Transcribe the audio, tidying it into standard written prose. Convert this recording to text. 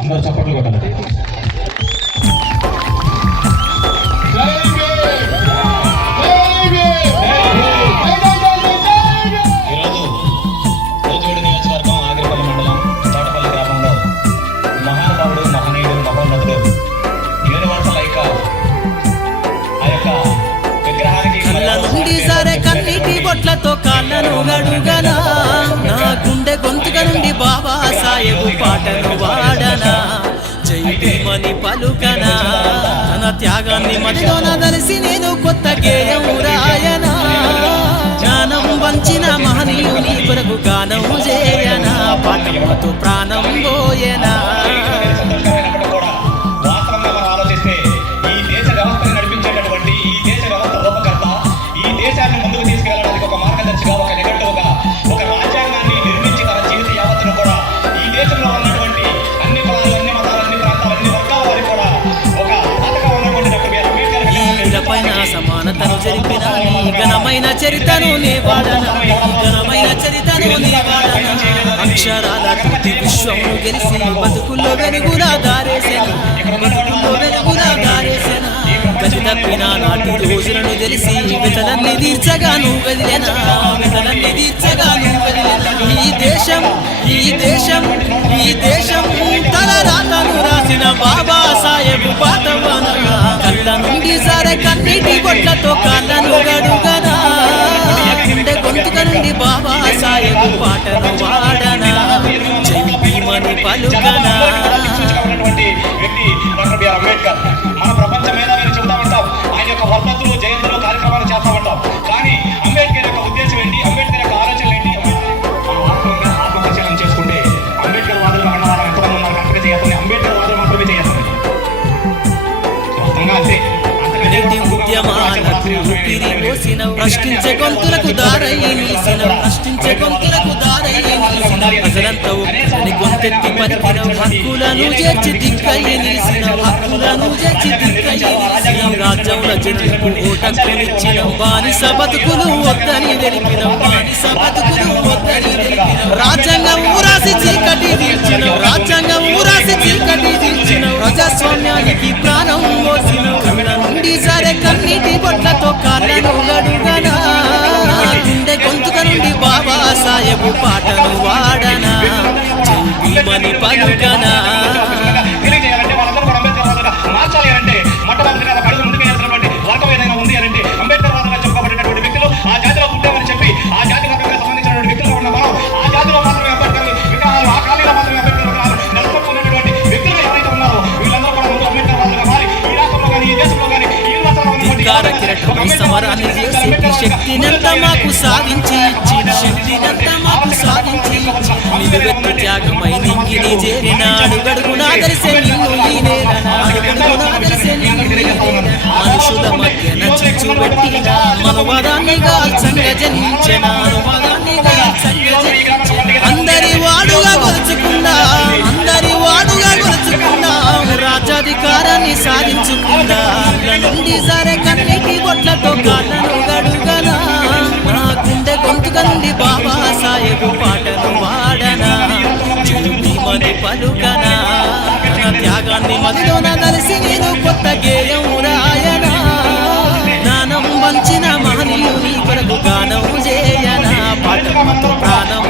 అందరూ చప్పట్లు కొట్టాలి. కన్నీటి బొట్లతో కాళ్ళను గడుగనా, నా గుండె గొంతుక నుండి బాబా సాహెబు పాటను వాడనా, జై భీమని పలుకనా, తన త్యాగాన్ని మదిలోన దలిసి నేను కొత్త గేయం రాయనా, జ్ఞానం వంచిన మహనీయుని కొరకు గానం చేయనా, పాఠముతో ప్రాణం పోయనా. సమానతను జరిపిన ఘనమైన చరితను నీ వాడనా, ఘనమైన చరితను నీ వాడనా, అక్షరాల తోటి విశ్వమును గెలిసి బతుకుల్లో వెలుగులా దారేసేనా, బతుకుల్లో వెలుగులా దారేసేనా, గతి తప్పిన నాటి రోజులను తెలిసి వితలన్నీ తీర్చగా నువ్వు వదిలేనా, వితలన్నీ తీర్చగా నువ్వు వదిలేనా. ఈ దేశం ఈ దేశం ఈ దేశం తన రాతను రాసిన బాబా సాహెబు పాతవనా, కళ్ళ నుండి సారే కన్నీటి బొట్లతో కాళ్ళను గడుగనా, గుండె గొంతుక నుండి బాబా సాహెబు పాటను వాడనా, జై భీమని పలుకనా. మన ప్రపంచ మేధావిని చెబుతా ఉంటాం, ఆయన యొక్క వర్ధంతులు జయంతులు కార్యక్రమాలు చేస్తా ఉంటాం. కానీ అంబేద్కర్ యొక్క ఉద్దేశం ఏంటి, అంబేద్కర్ యొక్క ఆలోచనలు ఏంటి? ఆత్మపరిశీలన చేసుకుంటే అంబేద్కర్ వాదులు ఉన్న వాళ్ళు ఎంతమంది ఉన్నారు కరెక్ట్గా చేయాలని, అంబేద్కర్ వాదులు మాత్రమే చేయాలి. అంతే ఉద్యమాలకు ఊపిరి పోసిన, ప్రశ్నించే గొంతులకు దారై నిలిసిన, ప్రశ్నించే గొంతులకు దారై నిలిసిన, ప్రజలంతా ఒక్కని గొంతెత్తి పలికిన, హక్కులను చేర్చి దిక్కై నిలిసిన, హక్కులను చేర్చి దిక్కై నిలిసిన, రాజ్యంలో జనులకు ఓటక్కునిచ్చిన, బానిస బతుకులు వద్దని తెలిపిన, బానిస బతుకులు వద్దని తెలిపిన, రాజ్యాంగం ఊరాసి చీకటి తీర్చిన, రాజ్యాంగం ఊరాసి చీకటి తీర్చిన, ప్రజాస్వామ్యానికి ప్రాణం పోసిన, కళ్ళ నుండి సరే కన్నీటి బొట్లతో కాళ్ళను గడుగనా, గుండె గొంతుక నుండి బాబా సాహెబు పాటను వాడనా, జై భీమని పలుకనా. మార్చాలి అంటే మొట్టమొదటిగా అడుగు ముందుకు వేసినటువంటి వర్గం ఏదైనా ఉంది అంటే అంబేద్కర్ వాదంగా చెప్పుకోబడినటువంటి వ్యక్తులు ఆ జాతిలో పుట్టామని చెప్పి ఆ జాతి వర్గంగా సంబంధించినటువంటి వ్యక్తులు ఉన్న మనం ఆ జాతిలో మాత్రమే అంబేద్కర్ విగ్రహాలు, ఆ ఖాళీలో మాత్రమే అంబేద్కర్ విగ్రహాలు నెలకొల్పుకున్నటువంటి వ్యక్తులు ఎవరైతే ఉన్నారో వీళ్ళందరూ కూడా ముందు అంబేద్కర్ వాదులుగా మారి ఈ రాష్ట్రంలో కానీ ఈ దేశంలో కానీ సమరాన్ని చేసి శక్తినంతా మాకు సాధించి ఇచ్చిన, శక్తినంతా మాకు సాధించి ఇచ్చిన, నిలువెత్తు త్యాగమై నింగిని చేరిన, అడుగడుగునా తెలిసే నిన్ను ఈ నేలన, అడుగడుగునా తెలిసే నిన్ను ఈ నేలన, మనుషుల మధ్యన చిచ్చు పెట్టిన, మనవాదాన్ని గాల్చంగా జనించిన, మనవాదాన్ని గాల్చంగా జనించిన, అందరి వాడుగా కొలుచుకున్నా, అందరి వాడుగా కొలుచుకున్నా, రాజ్యాధికారాన్ని సాధించుకున్నా, నుండి సరే కన్నీటి బొట్లతో కాళ్ళను గడుగనా, నా గుండె గొంతుక నుండి బాబా సాహెబు పాటను వాడనా, జై భీమని పలుకనా, తన త్యాగాన్ని మదిలోన కలిసి నేను కొత్త గేయం రాయనా, జ్ఞానం వంచిన మహనీయుని కొరకు గానం చేయనా, పాఠముతో ప్రాణం